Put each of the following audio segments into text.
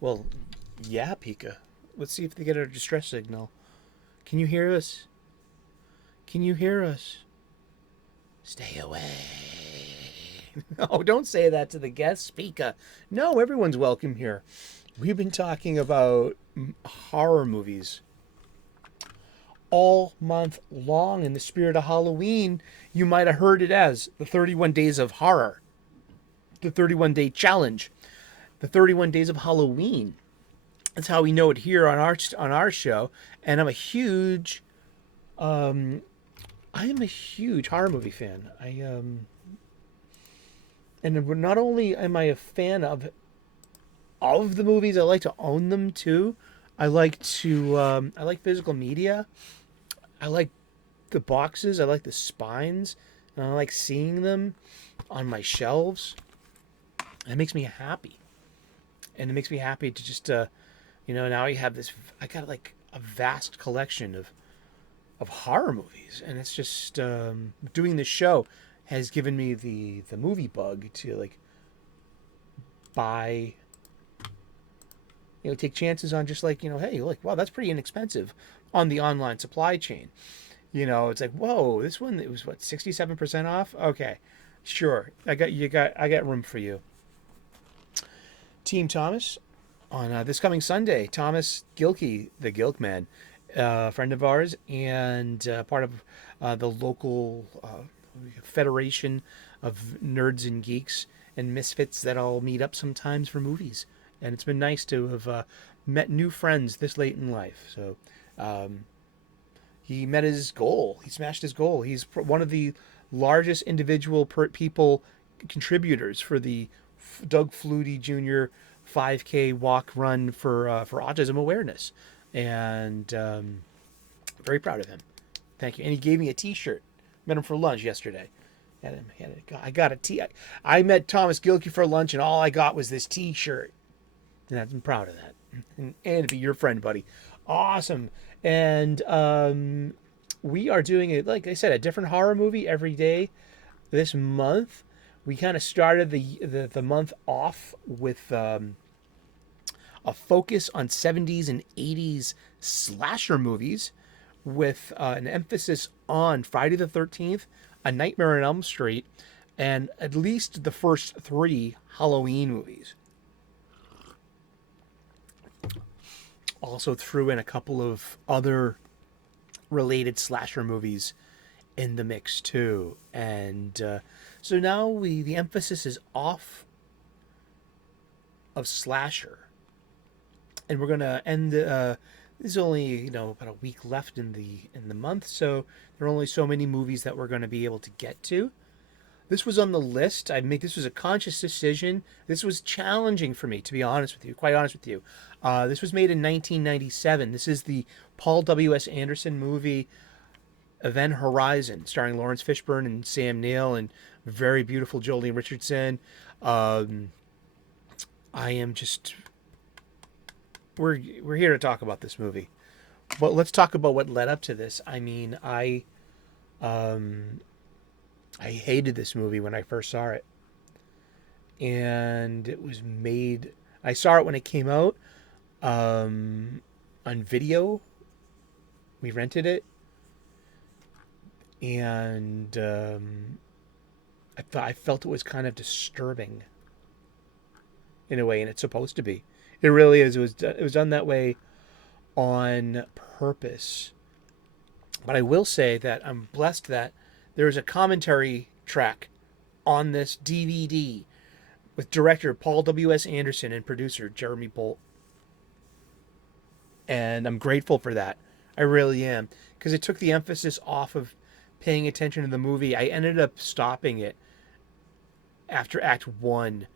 Well, yeah, Pika. Let's see if they get our distress signal. Can you hear us? Can you hear us? Stay away. No, don't say that to the guests, Pika. No, everyone's welcome here. We've been talking about horror movies all month long in the spirit of Halloween. You might have heard it as the 31 Days of Horror, the 31 Day Challenge, the 31 Days of Halloween. That's how we know it here on our show. And I am a huge horror movie fan. And not only am I a fan of the movies, I like to own them too. I like physical media. I like the boxes. I like the spines, and I like seeing them on my shelves. And it makes me happy, and it makes me happy to just now I have this. I got like a vast collection of horror movies, and it's just doing this show has given me the movie bug to like buy, take chances on just like, hey, like, wow, that's pretty inexpensive on the online supply chain. It's like, whoa, this one, it was what, 67% off? Okay, sure, I got room for you. Team Thomas on this coming Sunday. Thomas Gilkey, the Gilk Man, friend of ours and part of the local federation of nerds and geeks and misfits that all meet up sometimes for movies. And it's been nice to have met new friends this late in life. So he met his goal. He smashed his goal. He's one of the largest individual people contributors for the Doug Flutie Jr. 5K walk run for autism awareness, and very proud of him. Thank you. And he gave me a T-shirt. Met him for lunch yesterday. I got a T. I met Thomas Gilkey for lunch, and all I got was this T-shirt. And I'm proud of that. And to be your friend, buddy. Awesome. And we are doing it, like I said, a different horror movie every day this month. We kind of started the month off with a focus on 70s and 80s slasher movies with an emphasis on Friday the 13th, A Nightmare on Elm Street, and at least the first three Halloween movies. Also threw in a couple of other related slasher movies in the mix too. And so now the emphasis is off of slasher, and we're gonna end. There's only about a week left in the month, so there are only so many movies that we're going to be able to get to. This was on the list. This was a conscious decision. This was challenging for me, to be honest with you. Quite honest with you. This was made in 1997. This is the Paul W.S. Anderson movie Event Horizon, starring Lawrence Fishburne and Sam Neill and very beautiful Jolene Richardson. I am just we're here to talk about this movie, but let's talk about what led up to this. I mean, I hated this movie when I first saw it, and it was made. I saw it when it came out on video. We rented it, and I felt it was kind of disturbing in a way, and it's supposed to be. It really is. It was done that way on purpose. But I will say that I'm blessed that there is a commentary track on this DVD with director Paul W.S. Anderson and producer Jeremy Bolt. And I'm grateful for that. I really am. Because it took the emphasis off of paying attention to the movie. I ended up stopping it after Act 1,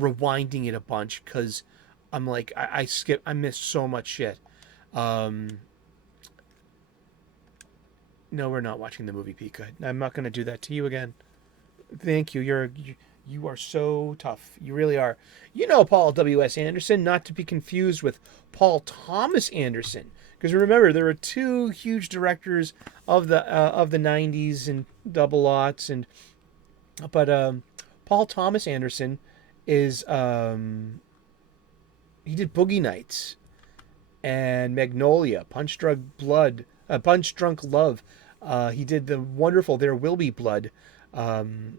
rewinding it a bunch, because I'm like, I missed so much shit. No, we're not watching the movie, Pika. I'm not going to do that to you again. Thank you. You are so tough. You really are. You know Paul W.S. Anderson, not to be confused with Paul Thomas Anderson. Because remember, there were two huge directors of the 90s and double aughts, but Paul Thomas Anderson is He did Boogie Nights and Magnolia, Punch Drunk Love. He did the wonderful There Will Be Blood, and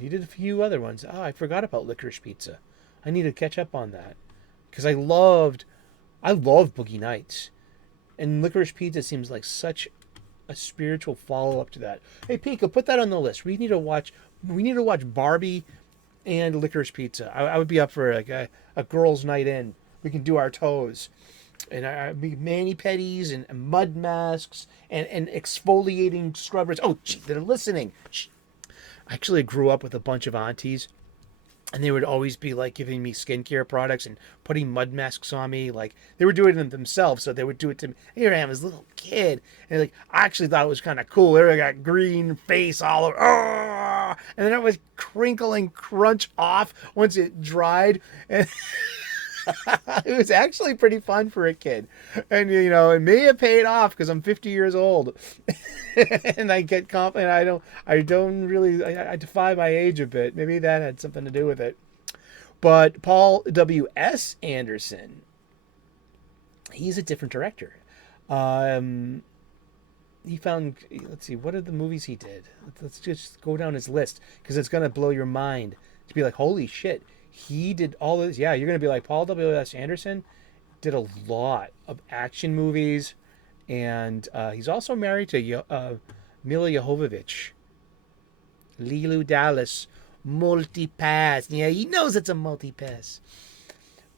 he did a few other ones. Oh, I forgot about Licorice Pizza. I need to catch up on that because I loved Boogie Nights, and Licorice Pizza seems like such a spiritual follow up to that. Hey, Pika, put that on the list. We need to watch Barbie and Licorice Pizza. I would be up for like a girls' night in. We can do our toes and our mani pedis and mud masks and exfoliating scrubbers. Oh, gee, they're listening. I actually grew up with a bunch of aunties, and they would always be like giving me skincare products and putting mud masks on me. Like they were doing it themselves, so they would do it to me. Here I am, this little kid, and like I actually thought it was kind of cool. There I got green face all over, and then it was crinkle and crunch off once it dried, and it was actually pretty fun for a kid. And it may have paid off because I'm 50 years old, and I get confident. I don't really. I defy my age a bit. Maybe that had something to do with it. But Paul W.S. Anderson, he's a different director. He found. Let's see. What are the movies he did? Let's just go down his list because it's gonna blow your mind to be like, holy shit. He did all this. Yeah, you're going to be like, Paul W.S. Anderson did a lot of action movies. And he's also married to Mila Jovovich. Lilu Dallas. Multipass. Yeah, he knows it's a multipass.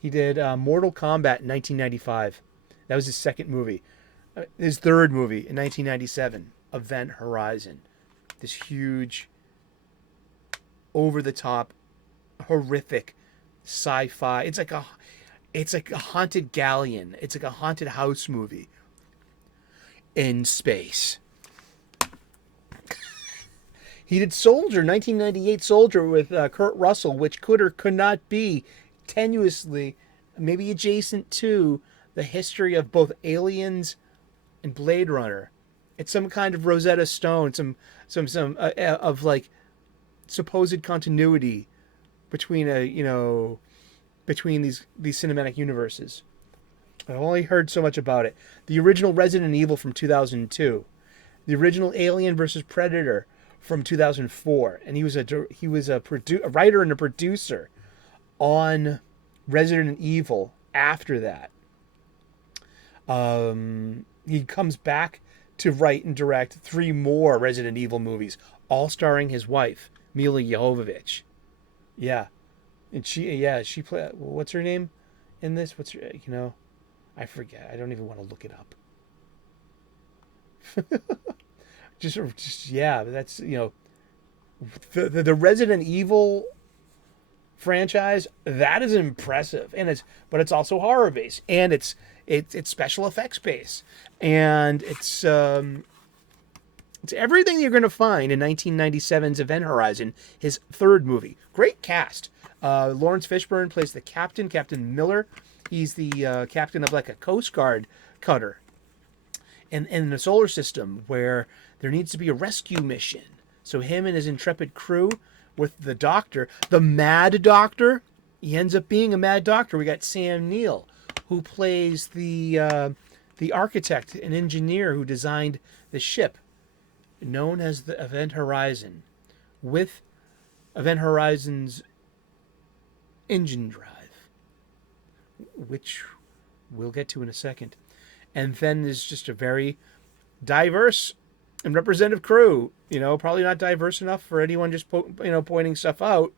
He did Mortal Kombat in 1995. That was his second movie. His third movie in 1997, Event Horizon. This huge, over-the-top, horrific sci-fi. It's like a haunted galleon. It's like a haunted house movie in space. He did Soldier, 1998 Soldier with Kurt Russell, which could or could not be tenuously, maybe adjacent to the history of both Aliens and Blade Runner. It's some kind of Rosetta Stone, some of like supposed continuity between between these cinematic universes. I've only heard so much about it. The original Resident Evil from 2002, the original Alien versus Predator from 2004, and he was a writer and a producer on Resident Evil after that. He comes back to write and direct 3 more Resident Evil movies, all starring his wife, Mila Jovovich. Yeah. And she played, what's her name in this? I forget. I don't even want to look it up. Yeah, that's, the Resident Evil franchise, that is impressive. But it's also horror based, and it's special effects based. And it's everything you're going to find in 1997's Event Horizon, his third movie. Great cast. Lawrence Fishburne plays the captain, Captain Miller. He's the captain of like a Coast Guard cutter in a solar system where there needs to be a rescue mission. So him and his intrepid crew with the doctor, the mad doctor, he ends up being a mad doctor. We got Sam Neill, who plays the architect and engineer who designed the ship, known as the Event Horizon, with Event Horizon's engine drive, which we'll get to in a second. And then there's just a very diverse and representative crew. Probably not diverse enough for anyone just pointing stuff out.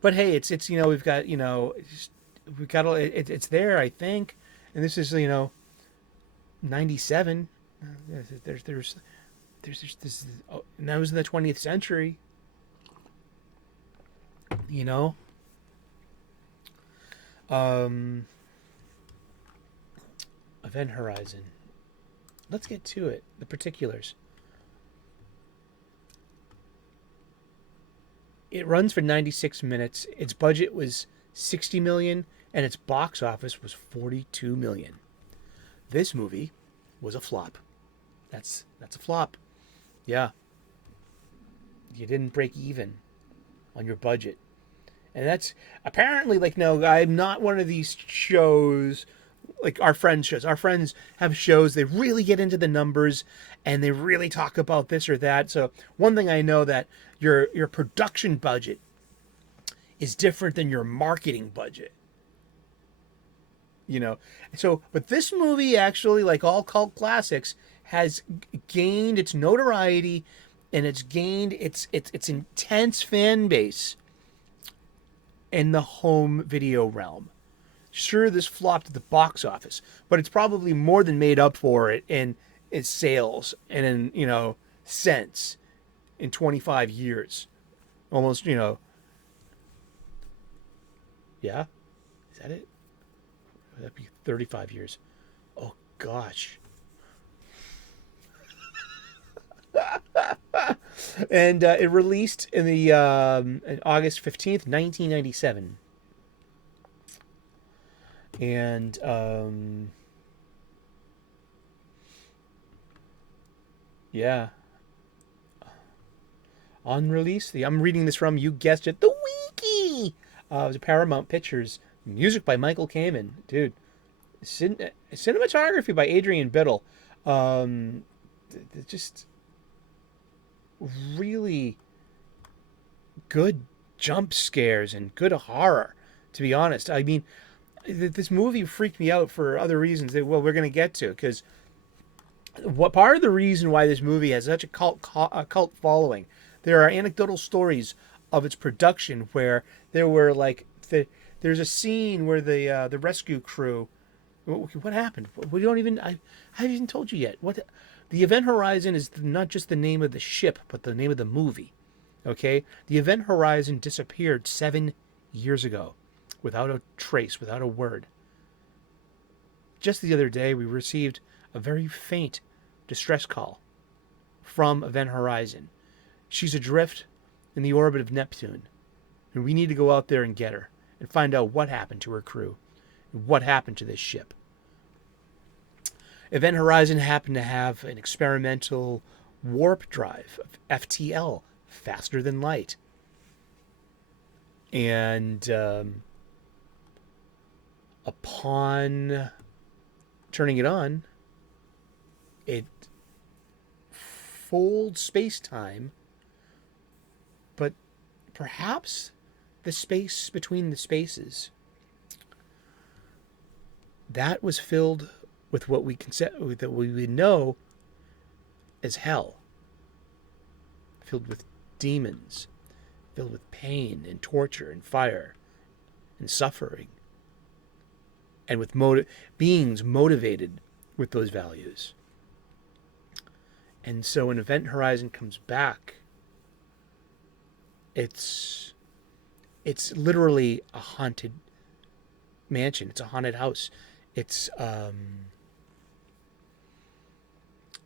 But hey, it's we've got it's there, I think. And this is 97. There's this, and that was in the 20th century. Event Horizon. Let's get to it. The particulars. It runs for 96 minutes. Its budget was $60 million, and its box office was $42 million. This movie was a flop. That's a flop. Yeah. You didn't break even. on your budget. And that's apparently like, no, I'm not one of these shows like our friends shows. Our friends have shows, they really get into the numbers and they really talk about this or that. So one thing I know that your production budget is different than your marketing budget. You know. So but this movie actually, like all cult classics, has gained its notoriety and it's gained its intense fan base in the home video realm. Sure, this flopped at the box office, but it's probably more than made up for it in its sales and in, cents in 25 years. Almost, yeah? Is that it? That'd be 35 years. Oh, gosh. And it released in the in August 15th, 1997. And yeah, on release, I'm reading this from, you guessed it, the wiki. It was a Paramount Pictures, music by Michael Kamen, dude. Cinematography by Adrian Biddle. Um, just really good jump scares and good horror. To be honest, I mean, this movie freaked me out for other reasons that, well, we're going to get to, because what part of the reason why this movie has such a cult following, there are anecdotal stories of its production where there were like there's a scene where the rescue crew, what happened? We don't even I haven't even told you yet. What the Event Horizon is not just the name of the ship, but the name of the movie. Okay, the Event Horizon disappeared 7 years ago, without a trace, without a word. Just the other day, we received a very faint distress call from Event Horizon. She's adrift in the orbit of Neptune, and we need to go out there and get her and find out what happened to her crew and what happened to this ship. Event Horizon happened to have an experimental warp drive, FTL, faster than light. And upon turning it on, it folds space-time, but perhaps the space between the spaces, that was filled with what we that we would know as hell, filled with demons, filled with pain and torture and fire and suffering, and with beings motivated with those values. And so when Event Horizon comes back, it's literally a haunted mansion. It's a haunted house. It's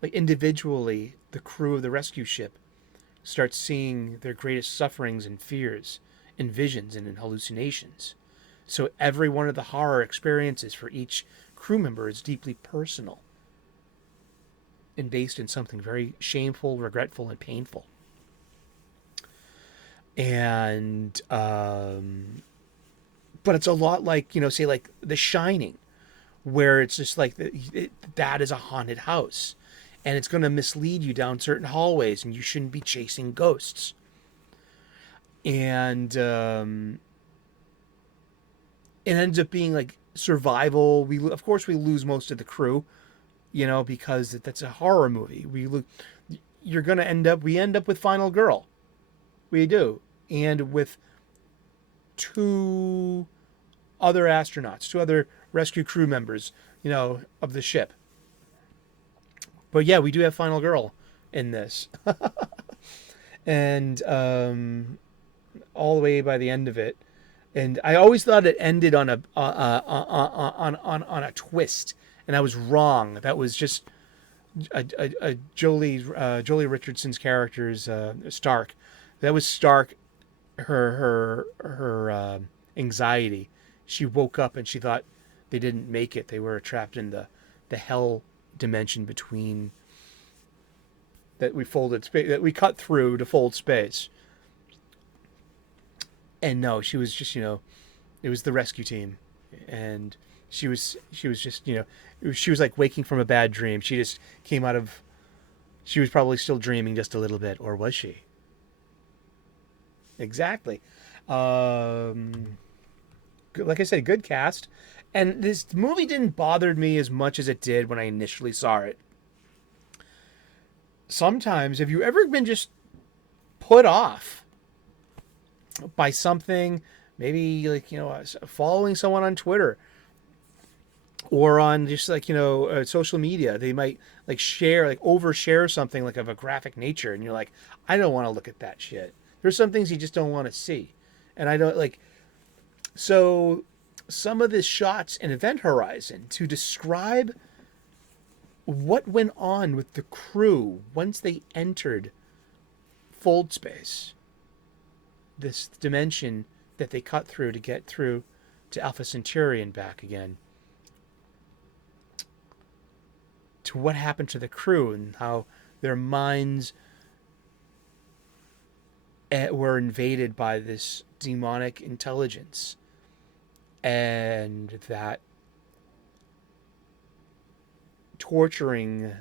like individually, the crew of the rescue ship starts seeing their greatest sufferings and fears in visions and in hallucinations. So every one of the horror experiences for each crew member is deeply personal and based in something very shameful, regretful, and painful. And but it's a lot like, say like The Shining, where it's just like that is a haunted house, and it's going to mislead you down certain hallways, and you shouldn't be chasing ghosts. And it ends up being like survival. Of course we lose most of the crew, because that's a horror movie. We end up with Final Girl. We do. And with two other rescue crew members, of the ship. But yeah, we do have Final Girl in this. And all the way by the end of it. And I always thought it ended on a twist, and I was wrong. That was just a Jolie Richardson's character's Stark. That was Stark. Her anxiety. She woke up and she thought they didn't make it. They were trapped in the hell dimension between that we cut through to fold space. And no, she was just, it was the rescue team, and she was just, she was like waking from a bad dream. She just came out of, she was probably still dreaming just a little bit, or was she? Exactly. Um, like I said, good cast. And this movie didn't bother me as much as it did when I initially saw it. Sometimes, have you ever been just put off by something, maybe like, following someone on Twitter or on just like, social media? They might like share, like overshare something like of a graphic nature, and you're like, I don't want to look at that shit. There's some things you just don't want to see. And I don't like, so some of the shots in Event Horizon to describe what went on with the crew once they entered Fold Space, this dimension that they cut through to get through to Alpha Centauri and back again, to what happened to the crew and how their minds were invaded by this demonic intelligence, and that torturing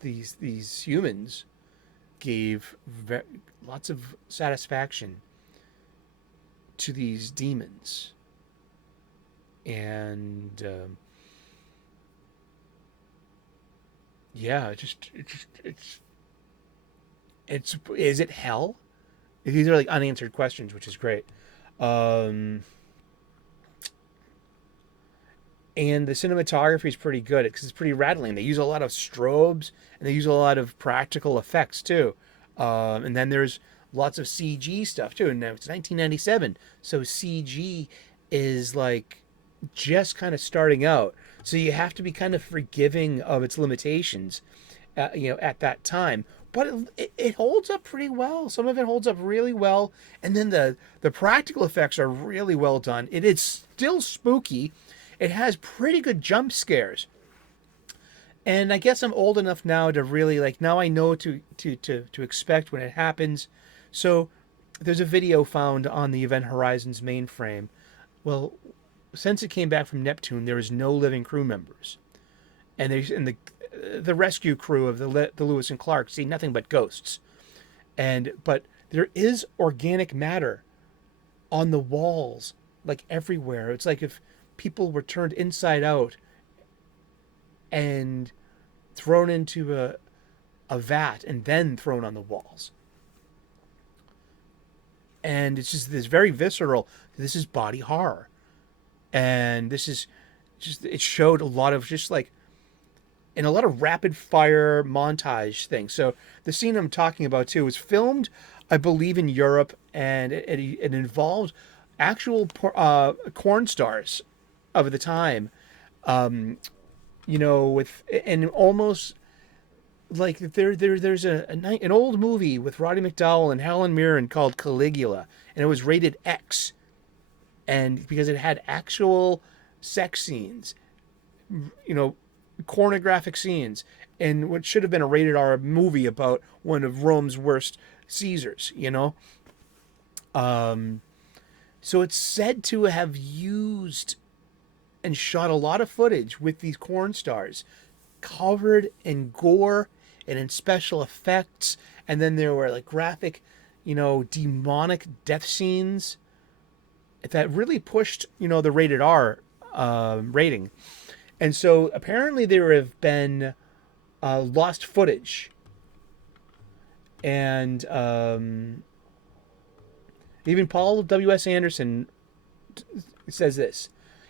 these humans gave lots of satisfaction to these demons. And yeah, it's is it hell? These are like unanswered questions, which is great. Um, and the cinematography is pretty good because it's pretty rattling. They use a lot of strobes and they use a lot of practical effects too. And then there's lots of CG stuff too. And now it's 1997, so CG is like just kind of starting out. So you have to be kind of forgiving of its limitations, at that time. But it holds up pretty well. Some of it holds up really well, and then the practical effects are really well done. It is still spooky. It has pretty good jump scares. And I guess I'm old enough now to really like, now I know to expect when it happens. So there's a video found on the Event Horizon's mainframe. Well, since it came back from Neptune, there is no living crew members, and the rescue crew of the Lewis and Clark see nothing but ghosts. But there is organic matter on the walls, like everywhere. It's like if people were turned inside out and thrown into a vat and then thrown on the walls. And it's just this very visceral. This is body horror. And this is just, it showed a lot of just like, in a lot of rapid fire montage things. So the scene I'm talking about too was filmed, I believe, in Europe, and it involved actual corn stars of the time, with, and almost like there's an old movie with Roddy McDowall and Helen Mirren called Caligula, and it was rated X, and because it had actual sex scenes, pornographic scenes, and what should have been a rated R movie about one of Rome's worst Caesars, So it's said to have used and shot a lot of footage with these corn stars, covered in gore and in special effects, and then there were like graphic, demonic death scenes that really pushed, the rated R rating. And so apparently there have been lost footage, and even Paul W.S. Anderson says this.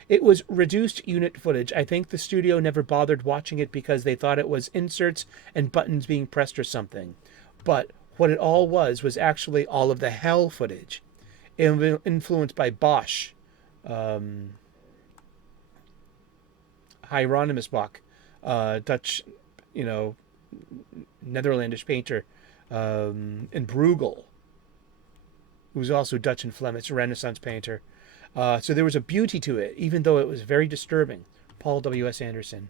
It was reduced unit footage. I think the studio never bothered watching it because they thought it was inserts and buttons being pressed or something. But what it all was actually all of the hell footage, influenced by Bosch, Hieronymus Bosch, Dutch, Netherlandish painter, and Bruegel, who was also Dutch and Flemish Renaissance painter. So there was a beauty to it, even though it was very disturbing. Paul W.S. Anderson.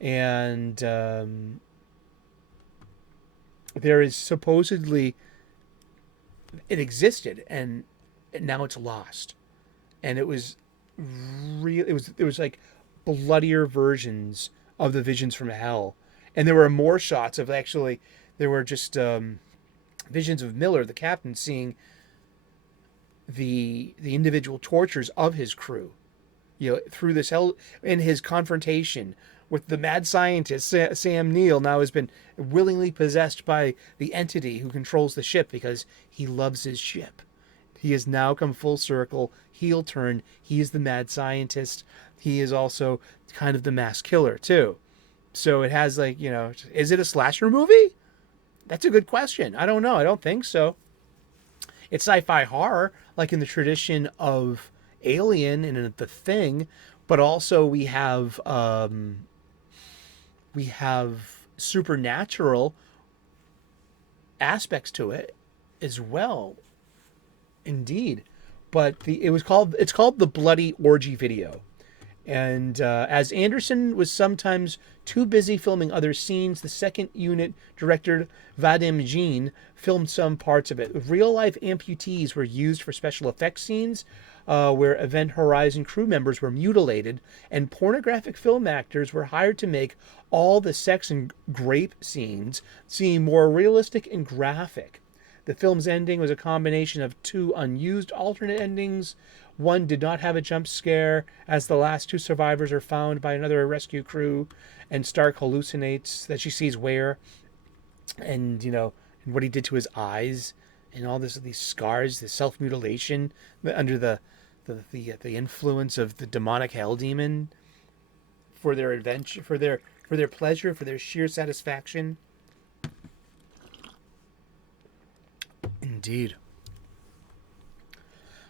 And there is supposedly it existed, and now it's lost. And it was real. It was like bloodier versions of the visions from hell, and there were more shots of actually. There were just visions of Miller, the captain, seeing the individual tortures of his crew, through this hell, in his confrontation with the mad scientist. Sam Neill now has been willingly possessed by the entity who controls the ship because he loves his ship. He has now come full circle, heel turn. He is the mad scientist. He is also kind of the mass killer too. So it has, like, is it a slasher movie? That's a good question. I don't know. I don't think so. It's sci-fi horror, like in the tradition of Alien and The Thing, but also we have supernatural aspects to it as well. Indeed, but it's called the Bloody Orgy video. And as Anderson was sometimes too busy filming other scenes, the second unit director Vadim Jean filmed some parts of it. Real-life amputees were used for special effects scenes where Event Horizon crew members were mutilated, and pornographic film actors were hired to make all the sex and grape scenes seem more realistic and graphic. The film's ending was a combination of two unused alternate endings. One did not have a jump scare, as the last two survivors are found by another rescue crew, and Stark hallucinates that she sees Ware, and and what he did to his eyes, and all these scars, the self mutilation under the influence of the demonic hell demon, for their adventure, for their pleasure, for their sheer satisfaction. Indeed.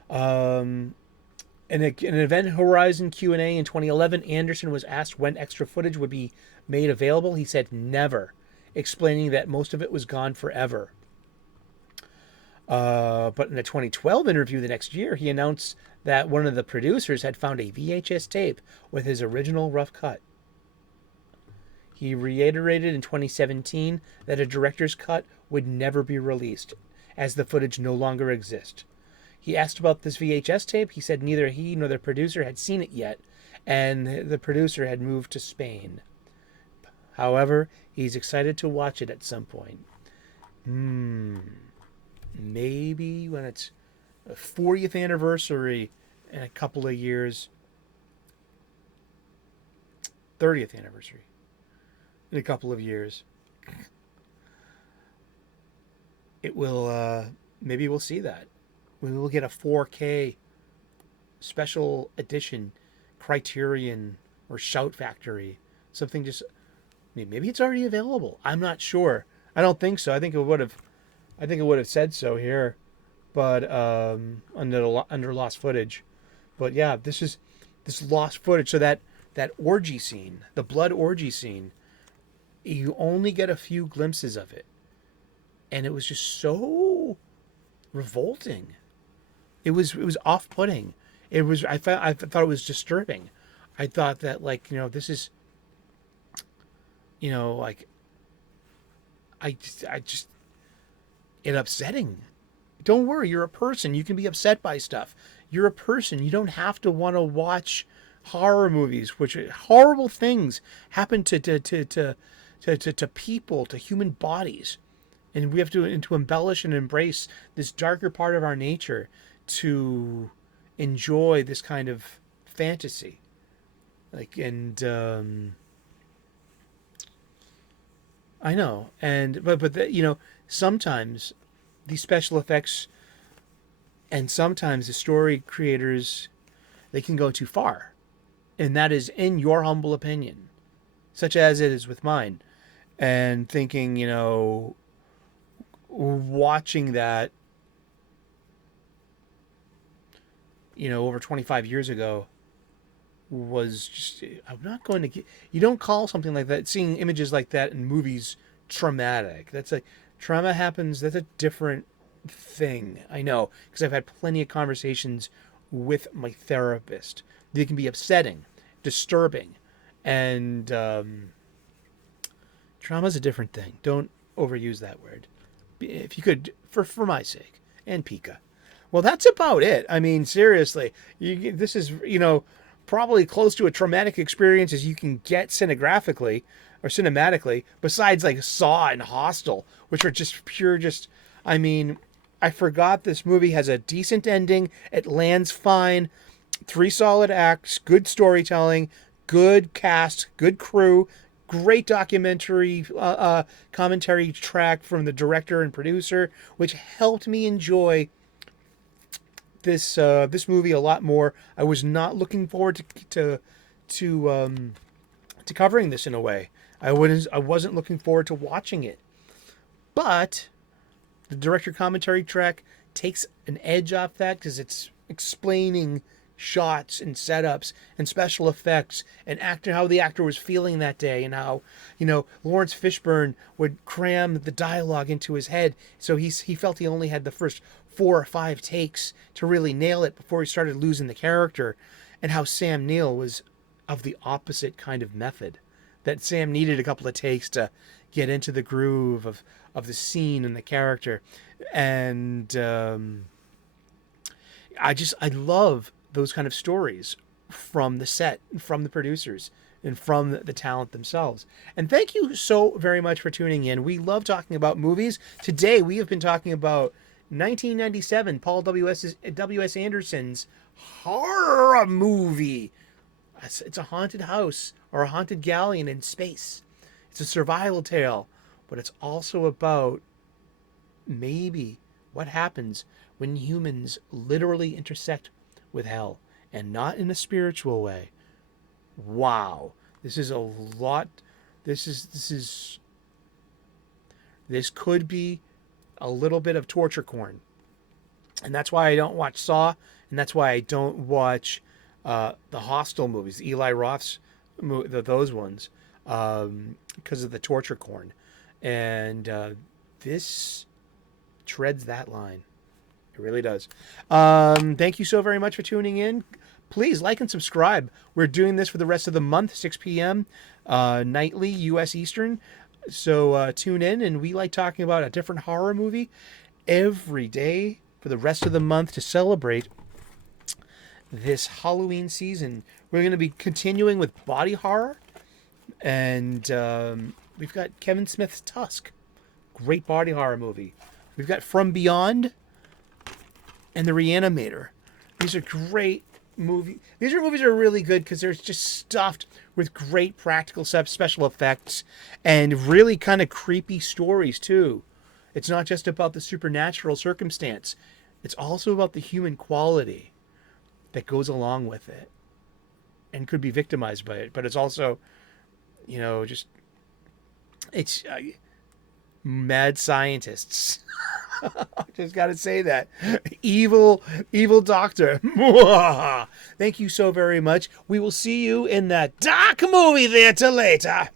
In an Event Horizon Q&A in 2011, Anderson was asked when extra footage would be made available. He said never, explaining that most of it was gone forever. But in a 2012 interview the next year, he announced that one of the producers had found a VHS tape with his original rough cut. He reiterated in 2017 that a director's cut would never be released, as the footage no longer exists. He asked about this VHS tape. He said neither he nor the producer had seen it yet, and the producer had moved to Spain. However, he's excited to watch it at some point. Maybe when it's a 40th anniversary in a couple of years. 30th anniversary in a couple of years. It will, maybe we'll see that. We will get a 4K special edition Criterion or Shout Factory. Something just, maybe it's already available. I'm not sure. I don't think so. I think it would have said so here, but under lost footage. But yeah, this lost footage. So that orgy scene, the blood orgy scene, you only get a few glimpses of it, and it was just so revolting. It was off-putting. I thought it was disturbing. I thought that, like, this is, like, I just it's upsetting. Don't worry, you're a person. You can be upset by stuff. You're a person. You don't have to want to watch horror movies, which horrible things happen to people, to human bodies, and we have to embellish and embrace this darker part of our nature to enjoy this kind of fantasy. Like, and I know, and but sometimes these special effects and sometimes the story creators, they can go too far, and that is in your humble opinion, such as it is with mine, and thinking, watching that, over 25 years ago was just, I'm not going to get, you don't call something like that, seeing images like that in movies, traumatic. That's like, trauma happens, that's a different thing. I know, because I've had plenty of conversations with my therapist. They can be upsetting, disturbing, and trauma's a different thing. Don't overuse that word. If you could, for my sake, and Pika. Well, that's about it. I mean, seriously, this is, probably close to a traumatic experience as you can get cinegraphically or cinematically, besides like Saw and Hostel, which are just pure, I mean, I forgot this movie has a decent ending. It lands fine. 3 solid acts, good storytelling, good cast, good crew, great documentary commentary track from the director and producer, which helped me enjoy this movie a lot more. I was not looking forward to covering this in a way. I wasn't looking forward to watching it, but the director commentary track takes an edge off that because it's explaining shots and setups and special effects and how the actor was feeling that day, and how Lawrence Fishburne would cram the dialogue into his head, so he felt he only had the first 4 or 5 takes to really nail it before he started losing the character, and how Sam Neill was of the opposite kind of method, that Sam needed a couple of takes to get into the groove of the scene and the character. And I love those kind of stories from the set, from the producers, and from the talent themselves. And thank you so very much for tuning in. We love talking about movies. Today we have been talking about 1997 Paul W.S. Anderson's horror movie. It's a haunted house or a haunted galleon in space. It's a survival tale, but it's also about maybe what happens when humans literally intersect with hell, and not in a spiritual way. Wow, this is a lot. This could be a little bit of torture porn, and that's why I don't watch Saw, and that's why I don't watch the Hostel movies, Eli Roth's those ones, because of the torture porn. And this treads that line. It really does. Thank you so very much for tuning in. Please like and subscribe. We're doing this for the rest of the month, 6 p.m. Nightly, U.S. Eastern. So tune in, and we like talking about a different horror movie every day for the rest of the month to celebrate this Halloween season. We're going to be continuing with body horror, and we've got Kevin Smith's Tusk. Great body horror movie. We've got From Beyond and The Reanimator. These are great movies. These movies are really good because they're just stuffed with great practical special effects and really kind of creepy stories too. It's not just about the supernatural circumstance. It's also about the human quality that goes along with it and could be victimized by it. But it's also, it's mad scientists. Just got to say that. Evil doctor. Thank you so very much. We will see you in that dark movie theater later.